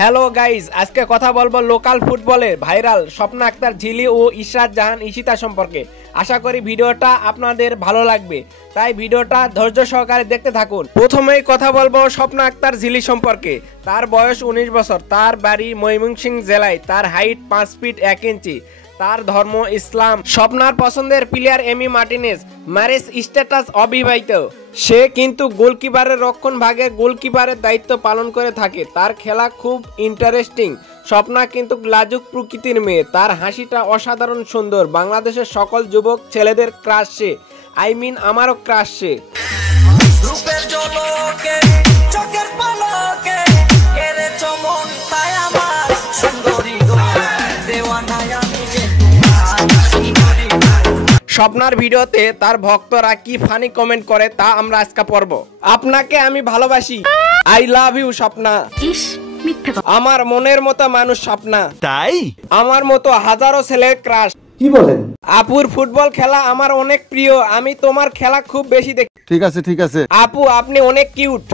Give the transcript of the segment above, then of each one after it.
Hello guys, আজকে কথা বলবো লোকাল ফুটবলের ভাইরাল স্বপ্না আক্তার ঝিলি ও ইশরাত জাহান ঈশিতা সম্পর্কে। আশা করি ভিডিওটা আপনাদের ভালো লাগবে, তাই ভিডিওটা ধৈর্য সহকারে দেখতে থাকুন। প্রথমেই কথা বলবো স্বপ্না আক্তার ঝিলি সম্পর্কে। তার বয়স 19 বছর, তার বাড়ি ময়মনসিংহ জেলায়, তার হাইট 5 ফিট 1 ইঞ্চি, তার ধর্ম ইসলাম। স্বপ্নার পছন্দের player Emi Martinez, marriage status অবিবাহিত। সে কিন্তু গোলকিপারের রক্ষণ ভাগের গোলকিপারের দায়িত্ব পালন করে থাকে। তার খেলা খুব ইন্টারেস্টিং। স্বপ্না কিন্তু লাজুক প্রকৃতির মেয়ে, তার হাসিটা অসাধারণ সুন্দর। বাংলাদেশের সকল যুবক ছেলেদের ক্রাশ সে, আমারও ক্রাশ সে। স্বপ্নার ভিডিওতে তার ভক্তরা কি ফানি কমেন্ট করে তা আমরা আজকে পড়ব। আপনাকে আমি ভালোবাসি, আই লাভ ইউ স্বপ্না। আমার মনের মতো মানুষ স্বপ্না, তাই আমার মতো হাজারো ছেলের ক্রাশ। কি বলেন? আপুর ফুটবল খেলা আমার অনেক প্রিয়, আমি তোমার খেলা খুব বেশি দেখি। ঠিক আছে ঠিক আছে। আপু আপনি অনেক কিউট।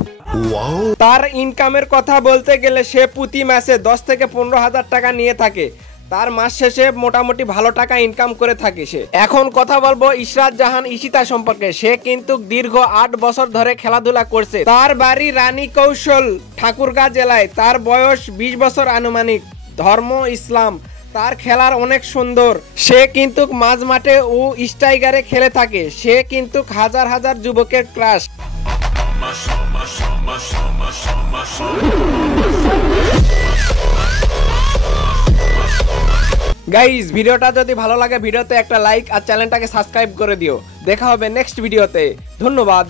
তার ইনকামের কথা বলতে গেলে সে প্রতি মাসে 10 থেকে 15 হাজার টাকা নিয়ে থাকে। তার মাস শেষে মোটামুটি ভালো টাকা ইনকাম করে থাকে সে। এখন কথা বলবো ইশরাত জাহান ঈশিতা সম্পর্কে। সে কিন্তু দীর্ঘ 8 বছর ধরে খেলাধুলা করছে। তার বাড়ি রানী কৌশল, ঠাকুরগাঁ জেলায়। তার বয়স 20 বছর আনুমানিক, ধর্ম ইসলাম। তার খেলার অনেক সুন্দর। সে কিন্তু মাঝ মাঠে ও স্ট্রাইকারে খেলে থাকে। সে কিন্তু হাজার হাজার যুবকের ক্রাশ। গাইজ, ভিডিওটা যদি ভালো লাগে ভিডিওতে একটা লাইক আর চ্যানেলটাকে সাবস্ক্রাইব করে দিও। দেখা হবে নেক্সট ভিডিওতে। ধন্যবাদ।